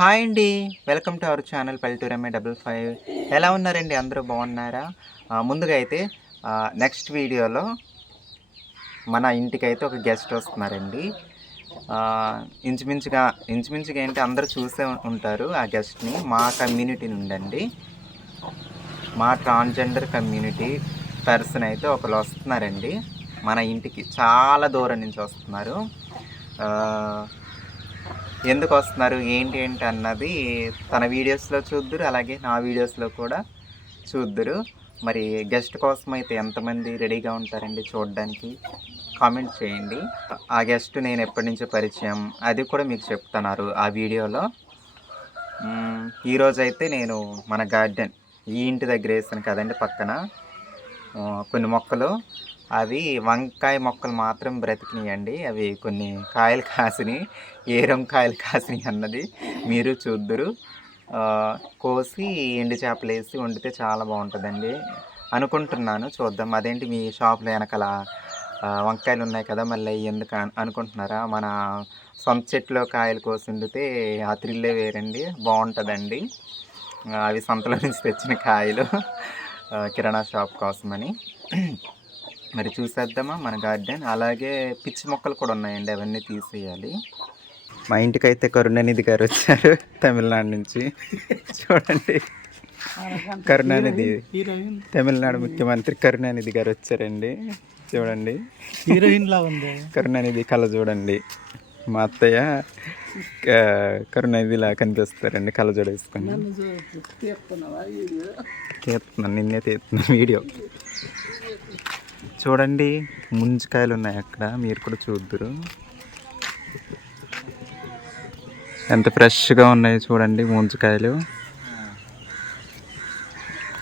Hi అండి. Welcome to our channel పల్లెటూరు MA 55. ఎలా ఉన్నారండి? అందరూ బాగున్నారా? ముందుగా అయితే నెక్స్ట్ వీడియోలో మన ఇంటికైతే ఒక గెస్ట్ వస్తున్నారండి. ఇంచుమించుగా ఏంటి అందరూ చూసే ఉంటారు ఆ గెస్ట్ని. మా కమ్యూనిటీ నుండండి, మా ట్రాన్స్జెండర్ కమ్యూనిటీ పర్సన్ అయితే ఒకరు వస్తున్నారండి మన ఇంటికి. చాలా దూరం నుంచి వస్తున్నారు. ఎందుకు వస్తున్నారు ఏంటి అన్నది తన వీడియోస్లో చూద్దురు, అలాగే నా వీడియోస్లో కూడా చూద్దురు. మరి గెస్ట్ కోసం అయితే ఎంతమంది రెడీగా ఉంటారండి చూడడానికి? కామెంట్ చేయండి. ఆ గెస్ట్ నేను ఎప్పటి నుంచో పరిచయం, అది కూడా మీకు చెప్తున్నారు ఆ వీడియోలో. ఈరోజైతే నేను మన గార్డెన్, ఈ ఇంటి దగ్గర వేసాను కదండి పక్కన కొన్ని మొక్కలు. అవి వంకాయ మొక్కలు మాత్రం బ్రతికినాయండి. అవి కొన్ని కాయలు కాసినాయి. ఏ రంగు కాయలు కాసినాయి అన్నది మీరు చూద్దురు. కోసి ఎండు చేపలు వేసి వండితే చాలా బాగుంటుందండి అనుకుంటున్నాను. చూద్దాం. అదేంటి మీ షాప్లో వెనకాల వంకాయలు ఉన్నాయి కదా, మళ్ళీ ఎందుకు అనుకుంటున్నారా? మన సొంత చెట్లో కాయలు కోసి వండితే ఆ థ్రిల్లే వేరండి, బాగుంటుందండి. అవి సంతలో నుంచి తెచ్చిన కాయలు కిరాణా షాప్ కోసమని. మరి చూసేద్దామా మన గార్డెన్. అలాగే పిచ్చి మొక్కలు కూడా ఉన్నాయండి, అవన్నీ తీసేయాలి. మా ఇంటికైతే కరుణానిధి గారు వచ్చారు తమిళనాడు నుంచి. చూడండి, కరుణానిధి, తమిళనాడు ముఖ్యమంత్రి కరుణానిధి గారు వచ్చారండి. చూడండి, హీరోయిన్ లా ఉంది కరుణానిధి కళ. చూడండి, మా అత్తయ్య కరుణానిధిలా కనిపిస్తారండి కళ జోడేసుకొని. తీస్తున్నాను, నిన్నే తీస్తున్నాను వీడియో. చూడండి, ముంజికాయలు ఉన్నాయి అక్కడ, మీరు కూడా చూద్దురు. ఎంత ఫ్రెష్గా ఉన్నాయి చూడండి ముంజికాయలు,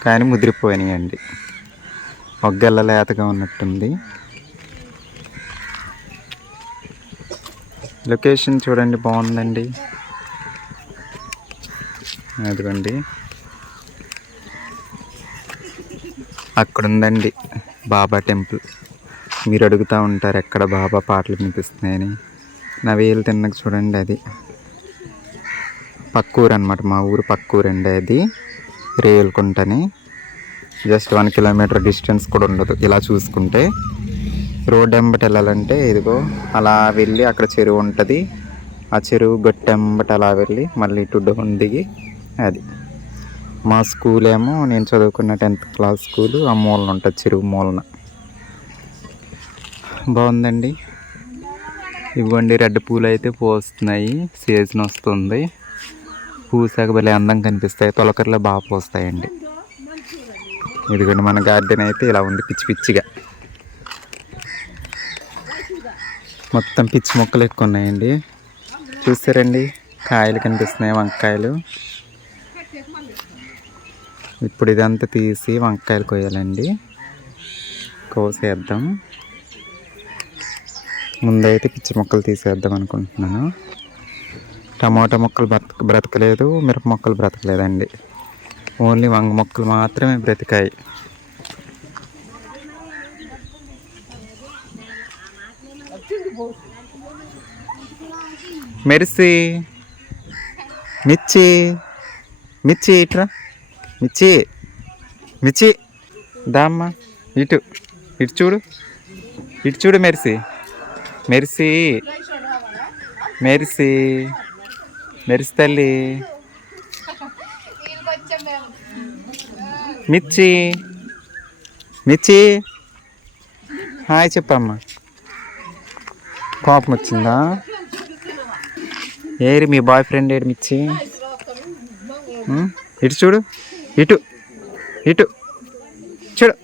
కానీ ముదిరిపోయినాయండి. ఒగ్గెల్ల లేతగా ఉన్నట్టుంది. లొకేషన్ చూడండి, బాగుందండి. అదిగోండి అక్కడ ఉందండి బాబా టెంపుల్. మీరు అడుగుతూ ఉంటారు ఎక్కడ బాబా పాటలు వినిపిస్తున్నాయని. నా వేలు తిన్నక చూడండి, అది పక్కూరు అనమాట, మా ఊరు పక్కూరండి. అది రేయలకుంటని జస్ట్ 1 కిలోమీటర్ డిస్టెన్స్ కూడా ఉండదు. ఇలా చూసుకుంటే రోడ్ ఎంబటి వెళ్ళాలంటే ఇదిగో అలా వెళ్ళి అక్కడ చెరువు ఉంటుంది. ఆ చెరువు గట్టెంబటి అలా వెళ్ళి మళ్ళీ ఇటు డౌన్ దిగి అది మా స్కూల్ ఏమో, నేను చదువుకున్న 10th క్లాస్ స్కూలు ఆ మూలన ఉంటుంది, చెరువు మూలన. బాగుందండి. ఇవ్వండి, రెడ్ పూలు అయితే పూస్తున్నాయి, సీజన్ వస్తుంది. పూసాక భలే అందం కనిపిస్తాయి. తొలకరిలో బాగా పూస్తాయండి. ఇదిగోండి మన గార్డెన్ అయితే ఇలా ఉంది, పిచ్చి పిచ్చిగా. మొత్తం పిచ్చి మొక్కలు ఎక్కువ ఉన్నాయండి. చూసారండి, కాయలు కనిపిస్తున్నాయి, వంకాయలు. ఇప్పుడు ఇదంతా తీసి వంకాయలు కోయాలండి, కోసేద్దాం. ముందైతే పిచ్చి మొక్కలు తీసేద్దాం అనుకుంటున్నాను. టమాటా మొక్కలు బ్రతకలేదు, మిరప మొక్కలు బ్రతకలేదండి. ఓన్లీ వంగ మొక్కలు మాత్రమే బ్రతికాయి. మెరిసి మిర్చి, మిర్చి ఇట్రా, మిర్చి, మిర్చి దామ్మ, ఇటు ఇటు చూడు, ఇటు చూడు మెరిసి, మెరిసి, మెరిసి, మెరిసి తల్లి. మిర్చి, మిర్చి హాయ్ చెప్పమ్మా. కోపం వచ్చిందా? ఏరి మీ బాయ్ ఫ్రెండ్ ఏడు మిర్చి. ఇటు చూడు, ఇటు ఇటు చూడు.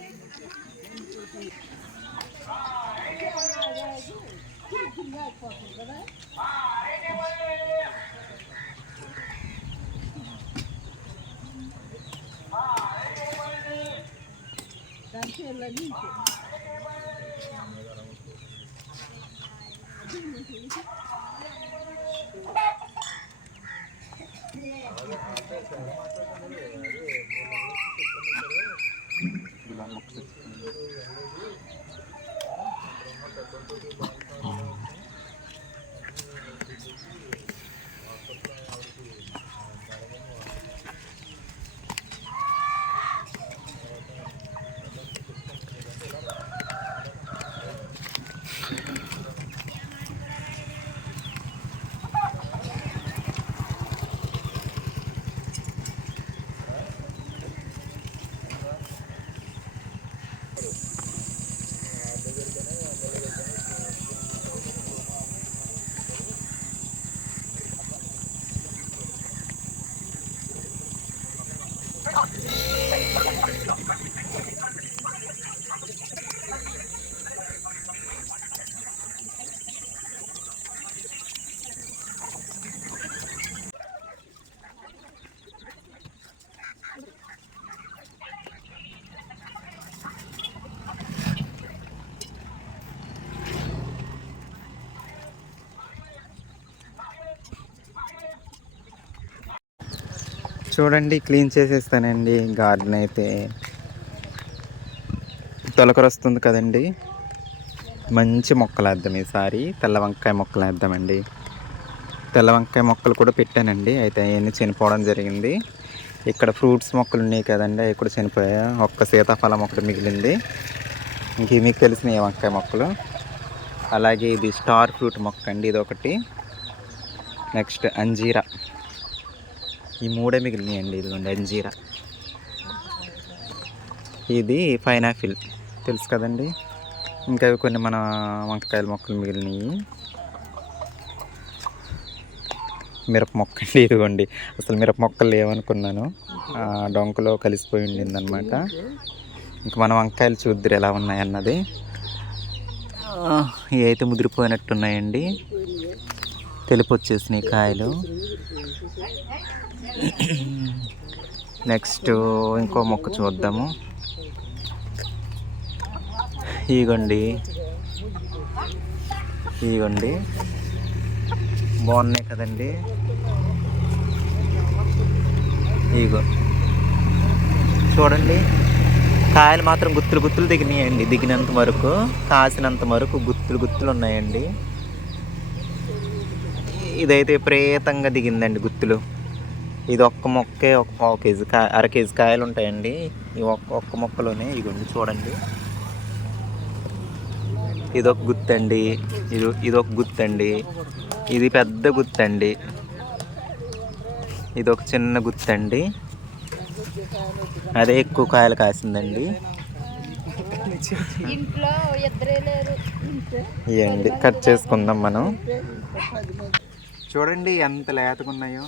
చూడండి క్లీన్ చేసేస్తానండి. గార్డెన్ అయితే తొలకరి వస్తుంది కదండి. మంచి మొక్కలు వేద్దాం ఈసారి. తెల్ల వంకాయ మొక్కలు వేద్దామండి. తెల్ల వంకాయ మొక్కలు కూడా పెట్టానండి. అయితే అవన్నీ చనిపోవడం జరిగింది. ఇక్కడ ఫ్రూట్స్ మొక్కలు ఉన్నాయి కదండి, అవి కూడా చనిపోయాయి. ఒక్క సీతాఫలం ఒకటి మిగిలింది. ఇంక మీకు తెలిసిన వంకాయ మొక్కలు. అలాగే ఇది స్టార్ ఫ్రూట్ మొక్క అండి, ఇది ఒకటి. నెక్స్ట్ అంజీరా, ఈ మూడే మిగిలినాయండి. ఇదిగోండి అంజీరా. ఇది పైనాపిల్ తెలుసు కదండి. ఇంకా కొన్ని మన వంకాయల మొక్కలు మిగిలినాయి. మిరప మొక్క అండి, ఇదిగోండి. అసలు మిరప మొక్కలు లేవనుకున్నాను, డొంకలో కలిసిపోయి ఉండింది అనమాట. ఇంక మన వంకాయలు చూద్దరు ఎలా ఉన్నాయన్నది. ఇవి అయితే ముదిరిపోయినట్టున్నాయండి, తెలుపు వచ్చేసినాయి కాయలు. నెక్స్ట్ ఇంకో మొక్క చూద్దాము. ఇగోండి ఇగోండి, బాగున్నాయి కదండి. ఇగో చూడండి, కాయలు మాత్రం గుత్తులు గుత్తులు దిగినాయండి. దిగినంత వరకు, కాసినంత వరకు గుత్తులు గుత్తులు ఉన్నాయండి. ఇదైతే విపరీతంగా దిగిందండి గుత్తులు. ఇది ఒక్క మొక్కే ఒక పావు కేజీ అర కేజీ కాయలు ఉంటాయండి ఈ ఒక్క మొక్కలోనే. ఇదిగోండి చూడండి, ఇదొక గుత్తండి, ఇదొక గుత్తండి, ఇది పెద్ద గుత్తండి, ఇదొక చిన్న గుత్తండి. అదే ఎక్కువ కాయలు కాసిందండి. ఇవ్వండి, కట్ చేసుకుందాం మనం. చూడండి ఎంత లేతగా ఉన్నాయో.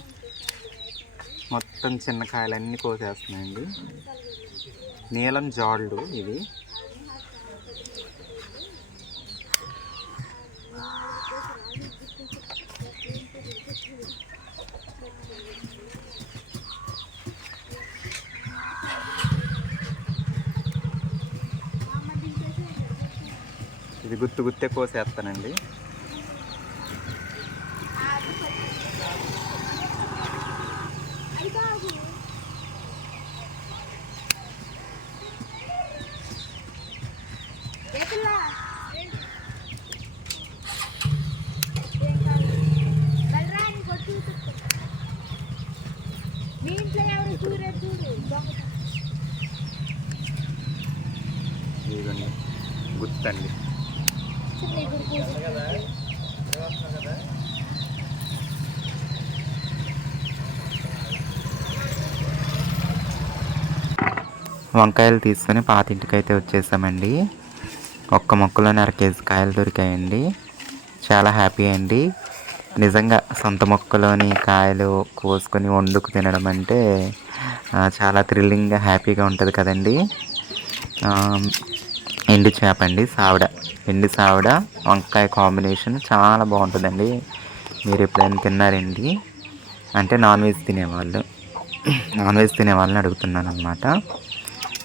మొత్తం చిన్న కాయలన్నీ కోసేస్తున్నాయండి. నీలం జాళ్ళు ఇవి. ఇది గుత్తు గుత్తే కోసేస్తానండి. ఇదిగోండి గుత్తండి. వంకాయలు తీసుకొని పాతింటికైతే వచ్చేసామండి. ఒక్క మొక్కలోనే అర కేజీ కాయలు దొరికాయండి. చాలా హ్యాపీ అండి. నిజంగా సొంత మొక్కలోని కాయలు కోసుకొని వండుకు తినడం అంటే చాలా థ్రిల్లింగ్గా హ్యాపీగా ఉంటుంది కదండి. ఎండి చేప అండి, సావిడ, ఎండి సావిడ వంకాయ కాంబినేషన్ చాలా బాగుంటుందండి. మీరు ఎప్పుడైనా తిన్నారండి అంటే నాన్ వెజ్ తినేవాళ్ళని అడుగుతున్నాను అనమాట.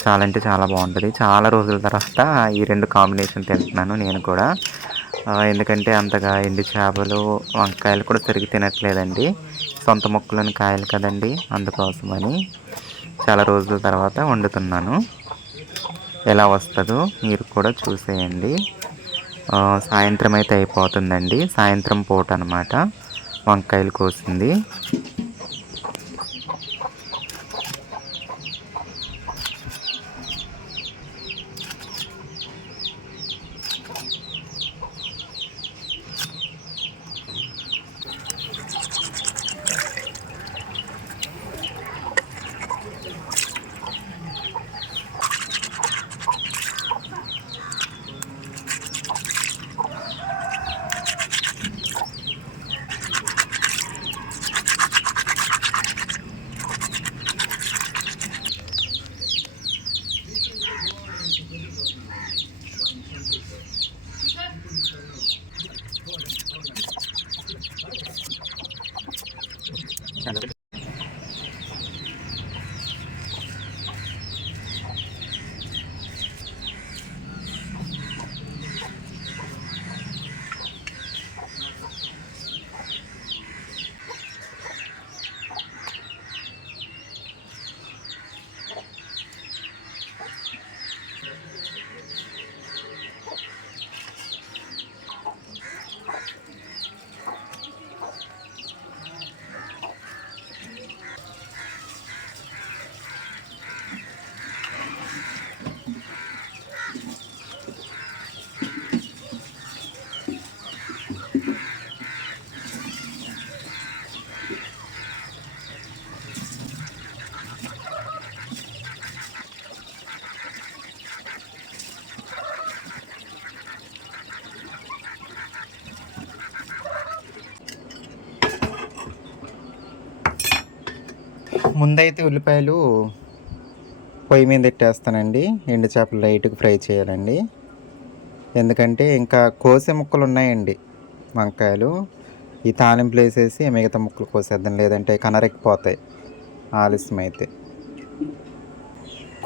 చాలా అంటే చాలా బాగుంటుంది. చాలా రోజుల తర్వాత ఈ రెండు కాంబినేషన్ తింటున్నాను నేను కూడా. ఎందుకంటే అంతగా ఎండి చేపలు వంకాయలు కూడా సరిగ్గా తినట్లేదండి. సొంత మొక్కలోని కాయలు కదండి, అందుకోసమని చాలా రోజుల తర్వాత వండుతున్నాను. ఎలా వస్తుందో మీరు కూడా చూసేయండి. సాయంత్రం అయితే అయిపోతుందండి. సాయంత్రం పూట అన్నమాట వంకాయలు కోసింది. ముందైతే ఉల్లిపాయలు పొయ్యి మీద పెట్టేస్తానండి. ఎండు చేపలు లైట్గా ఫ్రై చేయాలండి. ఎందుకంటే ఇంకా కోసే ముక్కలు ఉన్నాయండి వంకాయలు. ఈ తాలింపులు వేసేసి మిగతా ముక్కలు కోసేద్దాం, లేదంటే కనరెక్కిపోతాయి ఆలస్యం అయితే.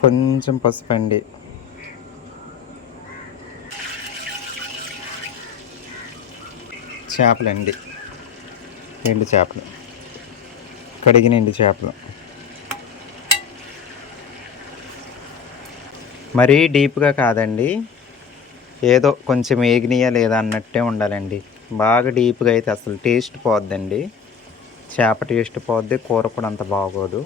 కొంచెం పసుపండి, చేపలండి, ఎండు చేపలు, కడిగిన ఎండు చేపలు. మరీ డీప్గా కాదండి, ఏదో కొంచెం ఏగినియా లేదా అన్నట్టే ఉండాలండి. బాగా డీప్గా అయితే అసలు టేస్ట్ పోద్దండి, చేప టేస్ట్ పోద్ది, కూర కూడా అంత బాగోదు.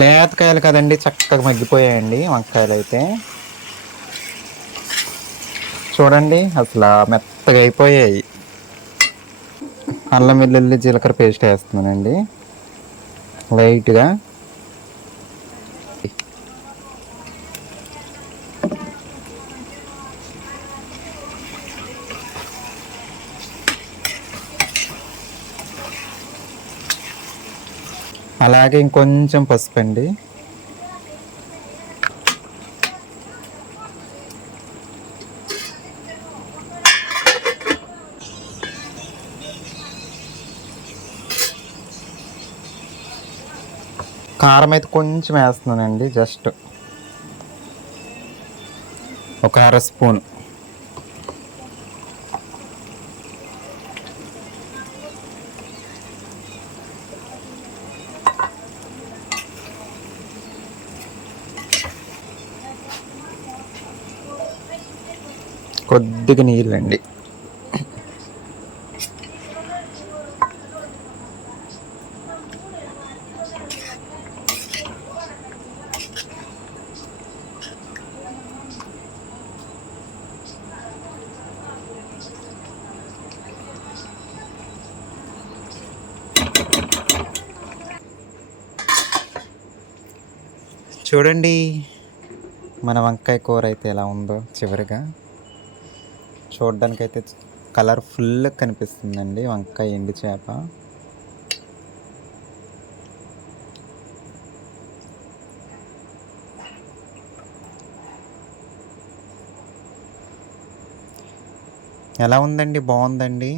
లేతకాయలు కదండి, చక్కగా మగ్గిపోయాయండి వంకాయలు అయితే. చూడండి అసలు మెత్తగా అయిపోయాయి. అల్లం వెల్లుల్లి జీలకర్ర పేస్ట్ వేస్తున్నానండి లైట్గా. అలాగే ఇంకొంచెం పసుపు అండి. కారం అయితే కొంచెం వేస్తున్నానండి, జస్ట్ ఒక అర స్పూన్. కొద్దిగా నీళ్ళండి. చూడండి మన వంకాయ కూర అయితే ఎలా ఉందో. చివరిగా చూడడానికైతే కలర్ఫుల్గా కనిపిస్తుందండి వంకాయ ఎండు చేప. ఎలా ఉందండి? బాగుందండి.